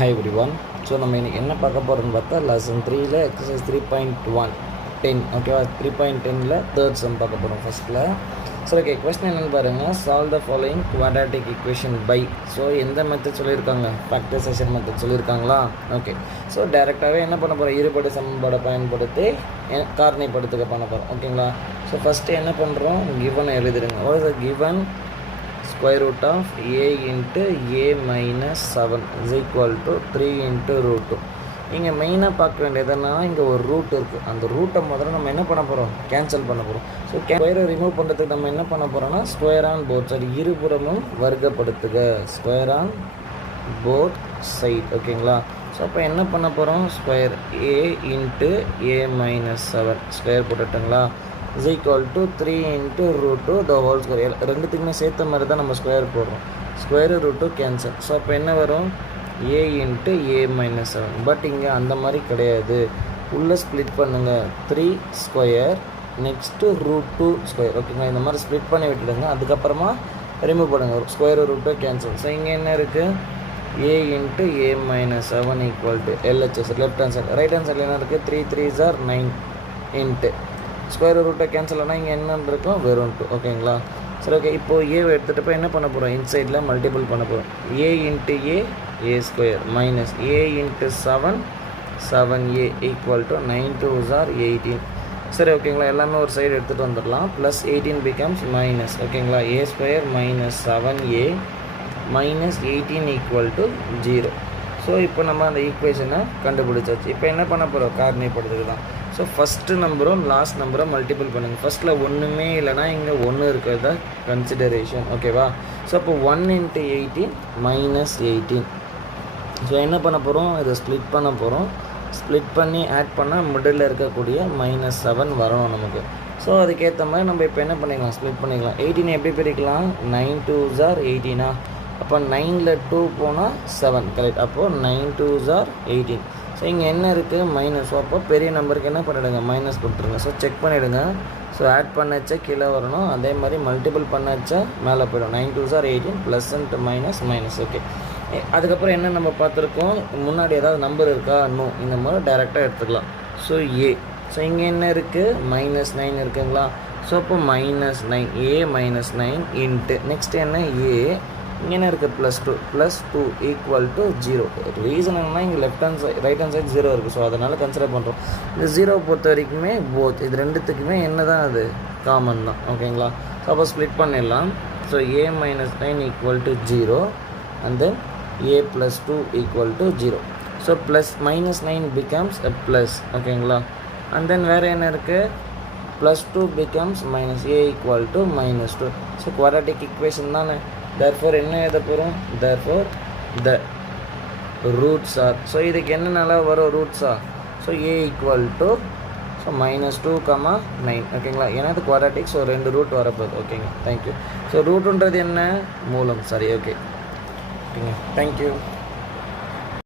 Hi every one. So நம்ம இன்றைக்கி என்ன பார்க்க போகிறோம்னு பார்த்தா லெசன் 3ல் எக்ஸசைஸ் 3.1 10 ஓகேவா. 3.10ல் தேர்ட் சம் பார்க்க போகிறோம் ஃபஸ்ட்டில். ஸோ ஓகே, கொஸ்டின் என்னென்னு பாருங்கள். Solve the following quadratic equation by. So எந்த மெத்தட் சொல்லியிருக்காங்க? ஃபேக்டரைசேஷன் மெத்தட் சொல்லியிருக்காங்களா? ஓகே, ஸோ டேரெக்டாகவே என்ன பண்ண போகிறோம்? இருபடி சமன்பாடை பயன்படுத்தி காரணிப்படுத்துக்க பண்ண போகிறோம். ஓகேங்களா. ஸோ ஃபஸ்ட்டு என்ன பண்ணுறோம்? கிவனை எழுதிடுங்க. What is the given? Square root of a into a minus 7 is equal to 3 into root 2. இங்கே மெயினாக பார்க்க வேண்டியது என்னன்னா, இங்கே ஒரு ரூட் இருக்குது. அந்த ரூட்டை முதல்ல நம்ம என்ன பண்ண போகிறோம்? கேன்சல் பண்ண போகிறோம். ஸோ ஸ்கொயரை ரிமூவ் பண்ணுறதுக்கு நம்ம என்ன பண்ண போகிறோம்னா, ஸ்கொயர் ஆன் போத் சைடு, இருபுறமும் வர்க்கப்படுத்துக. Square on both side. ஓகேங்களா. ஸோ அப்போ என்ன பண்ண போகிறோம்? Square a into a minus 7 square போட்டுட்டுங்களா, is equal to 3 into root 2 the whole square. ரெண்டுத்துக்குமே சேர்த்த மாதிரி தான் நம்ம ஸ்கொயர் போடுறோம். Square root 2 cancel. ஸோ அப்போ என்ன வரும்? a into a minus 7. But இங்கே அந்த மாதிரி கிடையாது. உள்ளே ஸ்ப்ளிட் பண்ணுங்கள். 3 ஸ்கொயர் நெக்ஸ்ட்டு ரூட் 2 ஸ்கொயர். ஓகேங்களா. இந்த மாதிரி ஸ்ப்ளிட் பண்ணி விட்டுடுங்க. அதுக்கப்புறமா ரிமூவ் பண்ணுங்கள். Square root 2 cancel. ஸோ இங்கே என்ன இருக்குது? a into a minus 7 equal to LHS left hand side. Right hand சைடில் என்ன இருக்குது? 3 3s are 9 into ஸ்கொயர் ரூட்டை கேன்சல் ஆனால் இங்கே என்னன்னு இருக்கும்? வெறும் 2. ஓகேங்களா. சரி, ஓகே. இப்போது ஏவை எடுத்துகிட்டு போய் என்ன பண்ண போகிறோம்? இன்சைடில் மல்டிபிள் பண்ண போகிறோம். a into A square minus a into 7a equal to 9 2s are 18. சரி, ஓகேங்களா. எல்லாமே ஒரு சைடு எடுத்துகிட்டு வந்துடலாம். Plus 18 becomes minus. ஓகேங்களா. a square minus 7a minus 18 equal to 0. So இப்போ நம்ம அந்த ஈக்குவேஷனை கண்டுபிடிச்சாச்சு. இப்போ என்ன பண்ண போகிறோம்? காரணிப்படுத்துக்கு தான். ஸோ ஃபஸ்ட்டு நம்பரும் லாஸ்ட் நம்பரை மல்டிபிள் பண்ணுங்கள். ஃபஸ்ட்டில் ஒன்றுமே இல்லைனா இங்கே 1 இருக்கிறதா கன்சிடரேஷன். ஓகேவா. ஸோ அப்போ 1 into 18 மைனஸ் 18. ஸோ என்ன பண்ண போகிறோம்? இதை ஸ்ப்ளிட் பண்ண போகிறோம். ஸ்ப்ளிட் பண்ணி ஆட் பண்ணால் மிடில் இருக்கக்கூடிய மைனஸ் 7 வரணும் நமக்கு. ஸோ அதுக்கேற்ற மாதிரி நம்ம இப்போ என்ன பண்ணிக்கலாம்? ஸ்ப்ளிட் பண்ணிக்கலாம். 18 எப்படி பிரிக்கலாம்? 9 2s are 18. அப்போ 9ல் 2 போனால் 7 கரெக்ட். அப்போது 9 2s are 18. ஸோ இங்கே என்ன இருக்குது? மைனஸ். ஸோ அப்போ பெரிய நம்பருக்கு என்ன பண்ணிவிடுங்க? மைனஸ் கொடுத்துருங்க. ஸோ செக் பண்ணிவிடுங்க. ஸோ ஆட் பண்ணச்சா கீழே வரணும். அதே மாதிரி மல்டிபிள் பண்ணச்சா மேலே போய்டும். 9 2s are 18 plus and minus minus. Okay, அதுக்கப்புறம் என்ன நம்ம பார்த்துருக்கோம்? முன்னாடி ஏதாவது நம்பர் இருக்கா? நோ. இந்த மாதிரி டைரெக்டாக எடுத்துக்கலாம். ஸோ ஏ. ஸோ இங்கே என்ன இருக்குது? மைனஸ் 9 இருக்குங்களா. ஸோ அப்போ minus 9 a minus 9 into next என்ன? ஏ. இங்கே என்ன இருக்குது? Plus 2 equal to 0. ரீசன் என்னன்னா, இங்கே left hand side right hand side 0 இருக்குது. ஸோ அதனால் கன்சிடர் பண்ணுறோம். இந்த 0 பொறுத்த வரைக்குமே போத் இது ரெண்டுத்துக்குமே என்ன தான்? அது காமன் தான். ஓகேங்களா. ஸோ அப்போ ஸ்ப்ளிட் பண்ணிடலாம். So a minus 9 equal to 0 and then a plus 2 equal to 0. So plus minus 9 becomes a ப்ளஸ். ஓகேங்களா. அண்ட் தென் வேறு என்ன இருக்குது? Plus 2 becomes minus a equal to minus 2. So quadratic equation தானே. therefore என்ன எழுத போகிறோம்? therefore the roots are. So இதுக்கு என்னென்னால வரும்? ரூட்ஸா. So a equal to so minus 2, 9. ஓகேங்களா. ஏன்னா இது குவாட்ராட்டிக். ஸோ 2 ரூட் வரப்போகுது. ஓகேங்க. தேங்க்யூ. ஸோ ரூட்டுன்றது என்ன? மூலம். சரி, ஓகே. ஓகேங்க. தேங்க்யூ.